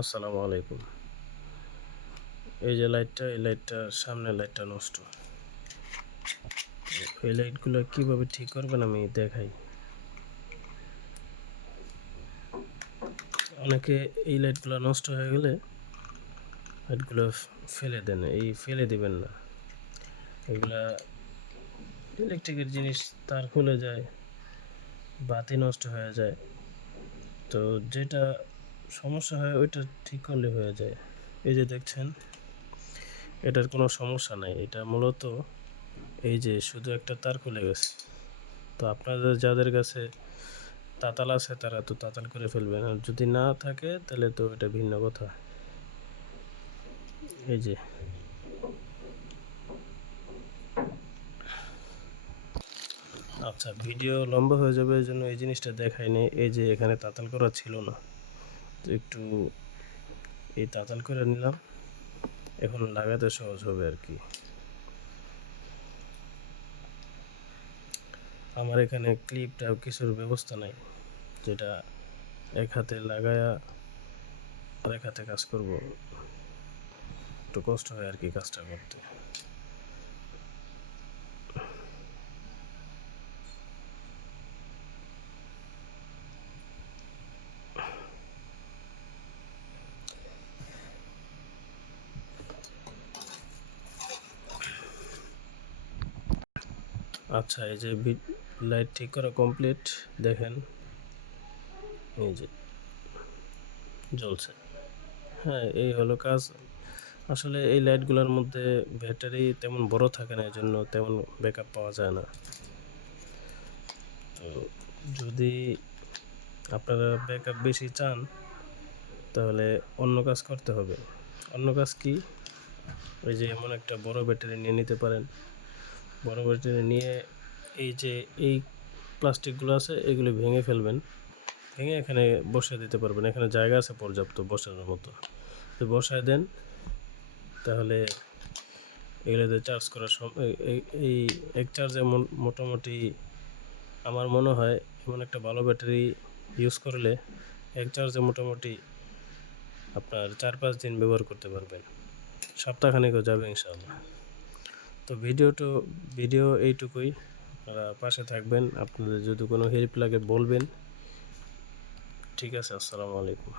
আসসালামু আলাইকুম। এই যে লাইটটা, এই লাইটটার সামনের লাইটটা নষ্ট। এই লাইটগুলো কীভাবে ঠিক করবেন আমি দেখাই। অনেকে এই লাইটগুলো নষ্ট হয়ে গেলে লাইটগুলো ফেলে দেন, এই ফেলে দিবেন না। এগুলা ইলেকট্রিকের জিনিস, তার খুলে যায়, বাতি নষ্ট হয়ে যায়। তো যেটা সমস্যা হয় ওইটা ঠিক করলে হয়ে যায়। এই যে দেখছেন, এটার কোনো সমস্যা নাই। এটা মূলত এই যে শুধু একটা তার খুলে গেছে। তো আপনাদের যাদের কাছে তাতাল আছে তারা তো তাতাল করে ফেলবেন, আর যদি না থাকে তাহলে তো এটা ভিন্ন কথা। এই যে আচ্ছা, ভিডিও লম্বা হয়ে যাবে, এই জন্য এই জিনিসটা দেখায়নি। এই যে এখানে তাতাল করা ছিল না, তো একটু এই তাতাল করে নিলাম, এখন লাগাতে সহজ হবে আর কি। আমার এখানে ক্লিপটা কিছুর ব্যবস্থা নাই, যেটা এক হাতে লাগায়া আর এক হাতে কাজ করব, একটু কষ্ট হয় আর কি কাজটা করতে। আচ্ছা, এই যে লাইট ঠিক করা কমপ্লিট, দেখেন এই যে জ্বলছে। হ্যাঁ, এই হলো কাজ। আসলে এই লাইটগুলোর মধ্যে ব্যাটারি তেমন বড় থাকে না, এই জন্য তেমন ব্যাকআপ পাওয়া যায় না। তো যদি আপনারা ব্যাকআপ বেশি চান তাহলে অন্য কাজ করতে হবে। অন্য কাজ কি? ওই যে এমন একটা বড় ব্যাটারি নিয়ে নিতে পারেন। বড় ব্যাটারি নিয়ে এই যে এই প্লাস্টিকগুলো আছে এগুলি ভেঙে ফেলবেন, ভেঙে এখানে বসিয়ে দিতে পারবেন। এখানে জায়গা আছে পর্যাপ্ত বসানোর মতো, তো বসায় দেন। তাহলে এগুলোতে চার্জ করার সময় এই এক চার্জে মোটামুটি আমার মনে হয় এমন একটা ভালো ব্যাটারি ইউজ করলে এক চার্জে মোটামুটি আপনার 4-5 দিন ব্যবহার করতে পারবেন, সপ্তাহখানেকও যাবে ইনশাআল্লাহ। তো ভিডিও এইটুকুই। আপনারা পাশে থাকবেন, আপনাদের যদি কোনো হেল্প লাগে বলবেন। ঠিক আছে, আসসালামু আলাইকুম।